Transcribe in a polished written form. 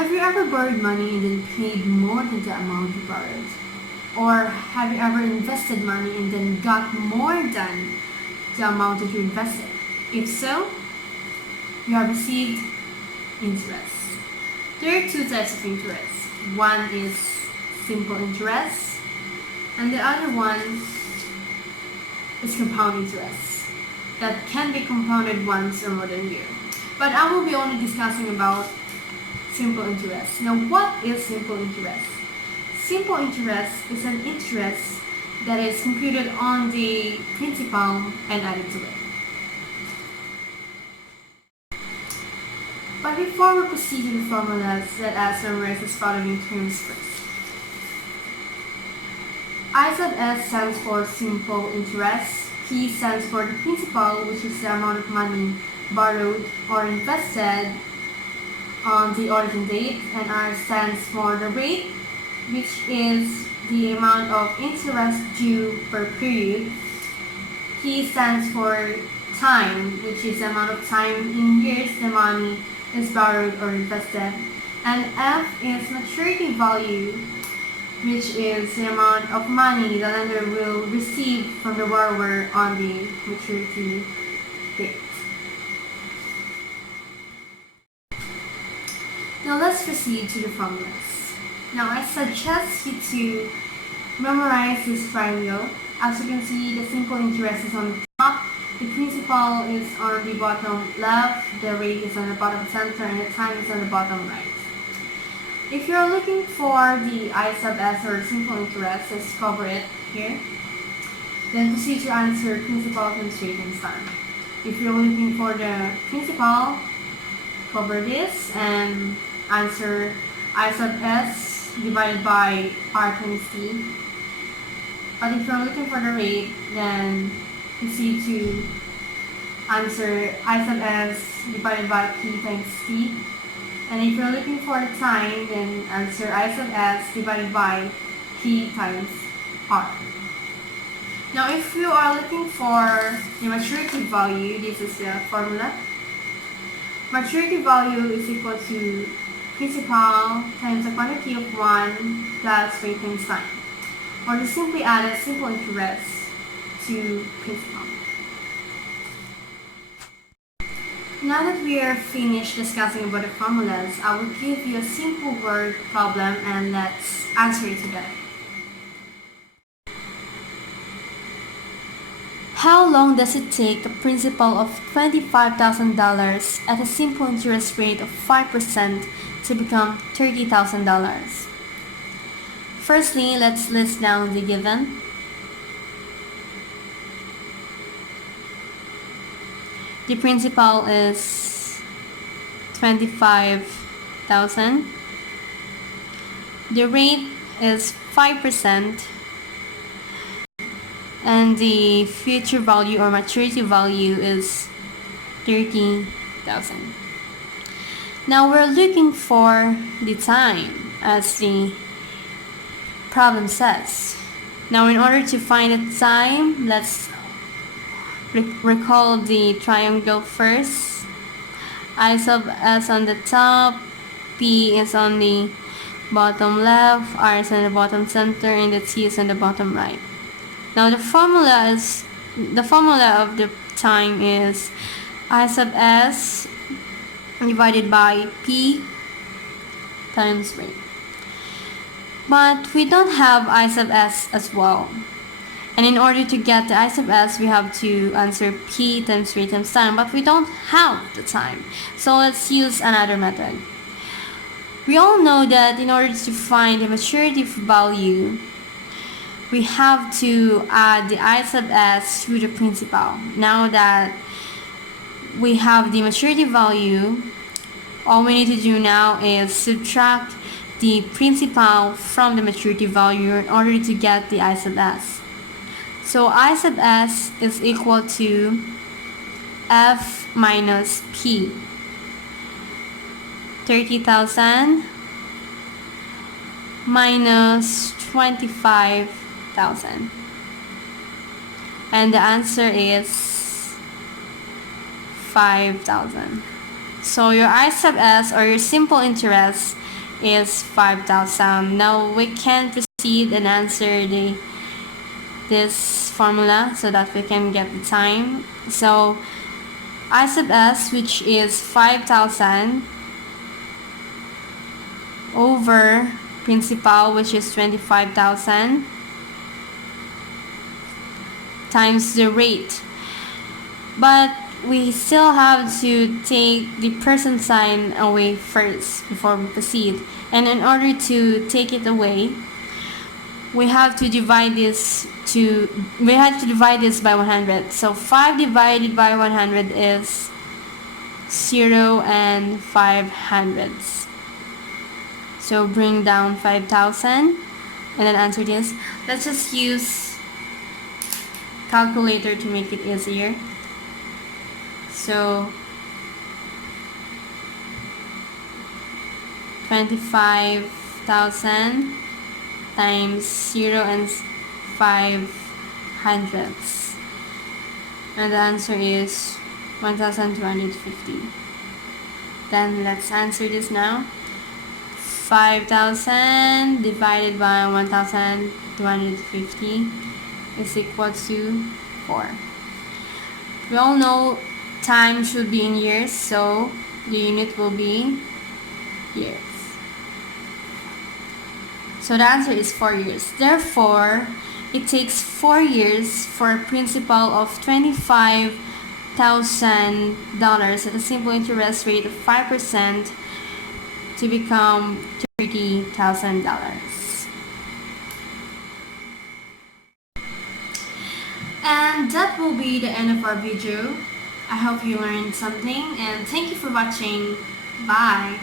Have you ever borrowed money and then paid more than the amount you borrowed? Or have you ever invested money and then got more than the amount that you invested? If so, you have received interest. There are two types of interest. One is simple interest, and the other one is compound interest that can be compounded once or more than a year. But I will be only discussing about simple interest. Now, what is simple interest? Simple interest is an interest that is computed on the principal and added to it. But before we proceed to the formulas, let us summarize the following terms first. I sub S stands for simple interest, P stands for the principal, which is the amount of money borrowed or invested on the origin date, and R stands for the rate, which is the amount of interest due per period. P stands for time, which is the amount of time in years the money is borrowed or invested. And F is maturity value, which is the amount of money the lender will receive from the borrower on the maturity date. Now let's proceed to the formulas. Now I suggest you to memorize this triangle. As you can see, the simple interest is on the top, the principal is on the bottom left, the rate is on the bottom center, and the time is on the bottom right. If you're looking for the I sub S or simple interest, let's cover it here. Then proceed to answer principal times rate times time. If you're looking for the principal, cover this and answer I sub S divided by R times T. But if you're looking for the rate, then proceed to answer I sub S divided by P times T. And if you're looking for the time, then answer I sub S divided by P times R. Now if you are looking for the maturity value, this is the formula. Maturity value is equal to principal times the quantity of 1 plus rate times time. Or to simply add a simple interest to principal. Now that we are finished discussing about the formulas, I will give you a simple word problem and let's answer it together. How long does it take a principal of $25,000 at a simple interest rate of 5% to become $30,000? Firstly, let's list down the given. The principal is 25,000. The rate is 5%. And the future value or maturity value is 30,000. Now we're looking for the time as the problem says. Now in order to find the time, let's recall the triangle first. I sub S on the top, P is on the bottom left, R is on the bottom center, and the T is on the bottom right. Now the formula of the time is I sub S divided by P times rate. But we don't have I sub S as well. And in order to get the I sub S, we have to answer P times rate times time, but we don't have the time. So let's use another method. We all know that in order to find the maturity value, we have to add the I sub S to the principal. Now that we have the maturity value, all we need to do now is subtract the principal from the maturity value in order to get the I sub S. So I sub S is equal to F minus P. 30,000 minus 25,000. And the answer is 5,000. So your I sub S or your simple interest is 5,000. Now we can proceed and answer this formula so that we can get the time. So I sub s, which is 5,000, over principal, which is 25,000, times the rate. But we still have to take the percent sign away first before we proceed. And in order to take it away, we have to divide this by 100. So 5 divided by 100 is 0 and 5 hundredths. So bring down 5,000 and then answer this. Let's just use calculator to make it easier. So 25,000 times 0 and 5 hundredths, and the answer is 1,250. Then let's answer this now. 5,000 divided by 1,250 is equal to 4. We all know time should be in years, so the unit will be years. So the answer is 4 years. Therefore, it takes 4 years for a principal of $25,000 at a simple interest rate of 5% to become $30,000. And that will be the end of our video. I hope you learned something and thank you for watching. Bye.